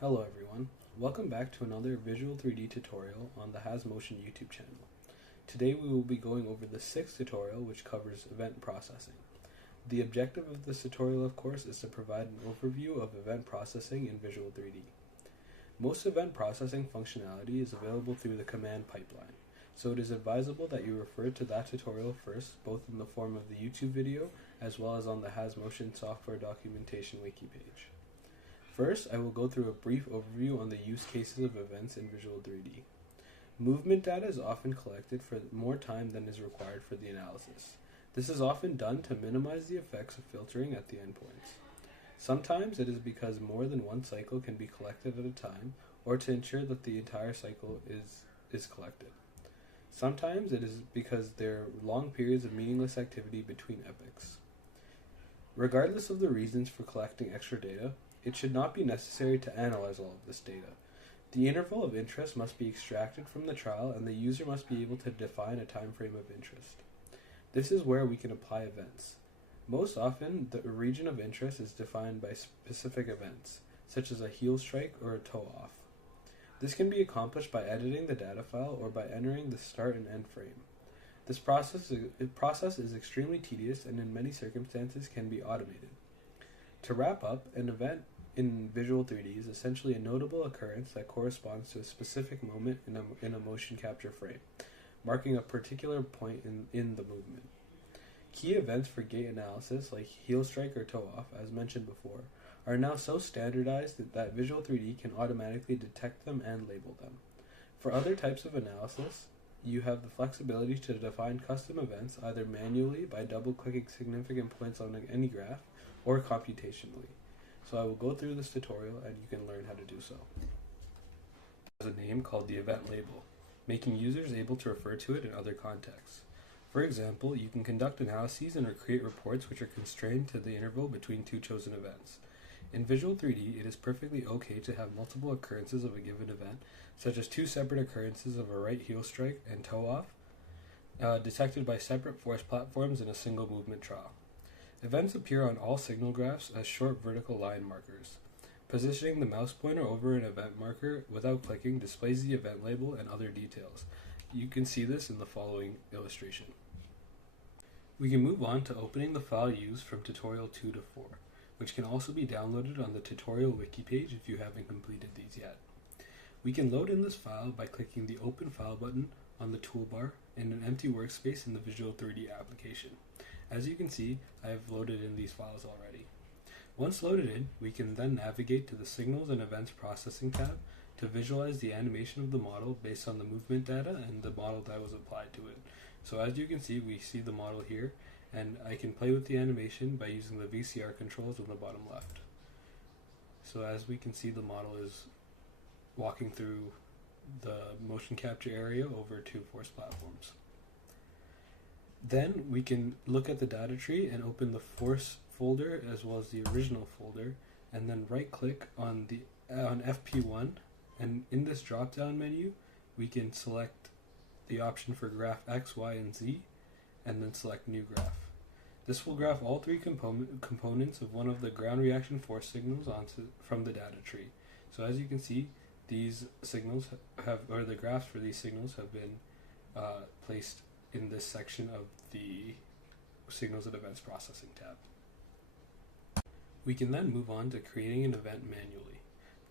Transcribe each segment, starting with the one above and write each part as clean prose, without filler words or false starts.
Hello everyone, welcome back to another Visual 3D tutorial on the HasMotion YouTube channel. Today we will be going over the sixth tutorial, which covers event processing. The objective of this tutorial, of course, is to provide an overview of event processing in Visual 3D. Most event processing functionality is available through the command pipeline, so it is advisable that you refer to that tutorial first, both in the form of the YouTube video as well as on the HasMotion software documentation wiki page. First, I will go through a brief overview on the use cases of events in Visual 3D. Movement data is often collected for more time than is required for the analysis. This is often done to minimize the effects of filtering at the endpoints. Sometimes it is because more than one cycle can be collected at a time, or to ensure that the entire cycle is collected. Sometimes it is because there are long periods of meaningless activity between epochs. Regardless of the reasons for collecting extra data, it should not be necessary to analyze all of this data. The interval of interest must be extracted from the trial, and the user must be able to define a time frame of interest. This is where we can apply events. Most often, the region of interest is defined by specific events, such as a heel strike or a toe off. This can be accomplished by editing the data file or by entering the start and end frame. This process is extremely tedious and in many circumstances can be automated. To wrap up, an event in Visual 3D is essentially a notable occurrence that corresponds to a specific moment in a motion capture frame, marking a particular point in the movement. Key events for gait analysis, like heel strike or toe off, as mentioned before, are now so standardized that Visual 3D can automatically detect them and label them. For other types of analysis, you have the flexibility to define custom events either manually by double-clicking significant points on any graph, or computationally. So I will go through this tutorial and you can learn how to do so. It has a name called the event label, making users able to refer to it in other contexts. For example, you can conduct analyses and create reports which are constrained to the interval between two chosen events. In Visual 3D, it is perfectly okay to have multiple occurrences of a given event, such as two separate occurrences of a right heel strike and toe off, detected by separate force platforms in a single movement trial. Events appear on all signal graphs as short vertical line markers. Positioning the mouse pointer over an event marker without clicking displays the event label and other details. You can see this in the following illustration. We can move on to opening the file used from tutorial 2 to 4, which can also be downloaded on the tutorial wiki page if you haven't completed these yet. We can load in this file by clicking the Open File button on the toolbar in an empty workspace in the Visual 3D application. As you can see, I have loaded in these files already. Once loaded in, we can then navigate to the Signals and Events Processing tab to visualize the animation of the model based on the movement data and the model that was applied to it. So as you can see, we see the model here, and I can play with the animation by using the VCR controls on the bottom left. So as we can see, the model is walking through the motion capture area over two force platforms. Then we can look at the data tree and open the force folder as well as the original folder, and then right click on FP1, and in this drop down menu we can select the option for graph X, Y, and Z, and then select new graph. This will graph all three components of one of the ground reaction force signals from the data tree. So as you can see, these signals the graphs for these signals have been placed in this section of the Signals and Events Processing tab. We can then move on to creating an event manually.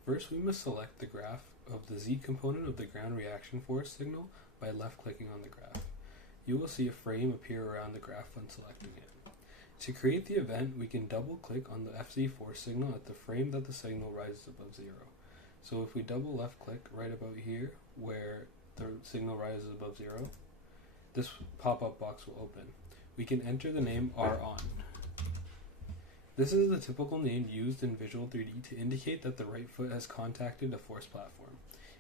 First, we must select the graph of the Z component of the ground reaction force signal by left-clicking on the graph. You will see a frame appear around the graph when selecting it. To create the event, we can double-click on the FZ force signal at the frame that the signal rises above 0. So if we double left-click right about here, where the signal rises above 0, this pop-up box will open. We can enter the name RON. This is the typical name used in Visual 3D to indicate that the right foot has contacted a force platform.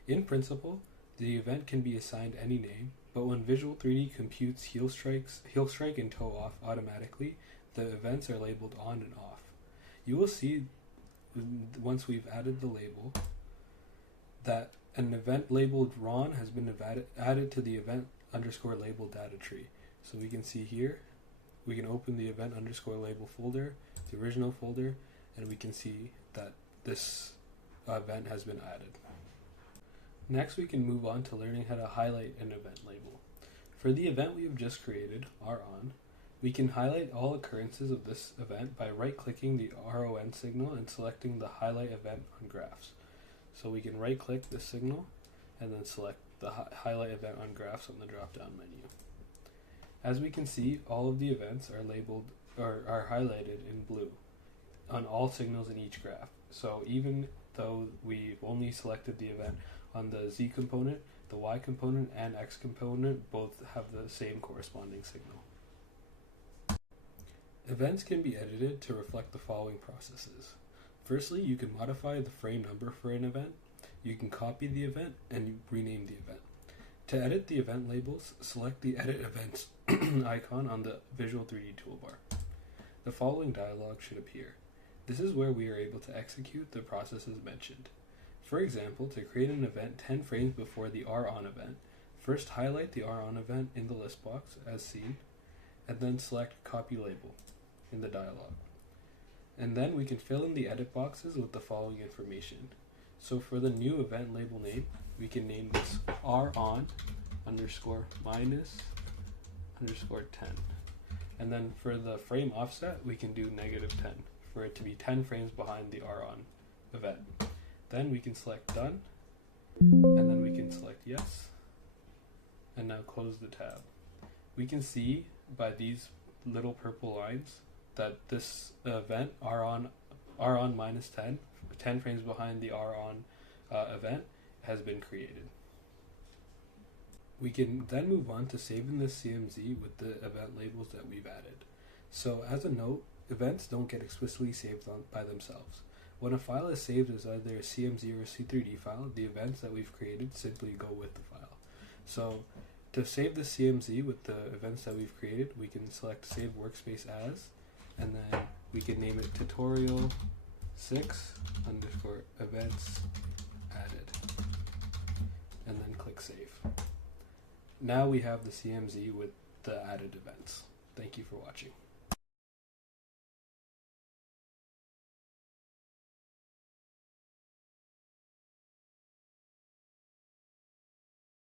In principle, the event can be assigned any name, but when Visual 3D computes heel strike and toe off automatically, the events are labeled on and off. You will see, once we've added the label, that an event labeled RON has been added to the event underscore label data tree. So we can see here, we can open the event underscore label folder, the original folder, and we can see that this event has been added. Next, we can move on to learning how to highlight an event label. For the event we have just created, RON, we can highlight all occurrences of this event by right-clicking the RON signal and selecting the Highlight Event on Graphs. So we can right-click the signal and then select the Highlight Event on Graphs on the drop-down menu. As we can see, all of the events are labeled or are highlighted in blue on all signals in each graph. So even though we've only selected the event on the Z component, the Y component and X component both have the same corresponding signal. Events can be edited to reflect the following processes. Firstly, you can modify the frame number for an event. You can copy the event and rename the event. To edit the event labels, select the Edit Events icon on the Visual 3D toolbar. The following dialog should appear. This is where we are able to execute the processes mentioned. For example, to create an event 10 frames before the RON event, first highlight the RON event in the list box as seen, and then select Copy Label in the dialog. And then we can fill in the edit boxes with the following information. So for the new event label name, we can name this RON _- 10. And then for the frame offset, we can do -10 for it to be 10 frames behind the RON event. Then we can select Done, and then we can select Yes, and now close the tab. We can see by these little purple lines that this event, RON -10, 10 frames behind the RON event, has been created. We can then move on to saving this CMZ with the event labels that we've added. So as a note, events don't get explicitly saved by themselves. When a file is saved as either a CMZ or a C3D file, the events that we've created simply go with the file. So to save the CMZ with the events that we've created, we can select Save Workspace As, and then we can name it tutorial 6_events added, and then click Save. Now we have the CMZ with the added events. Thank you for watching.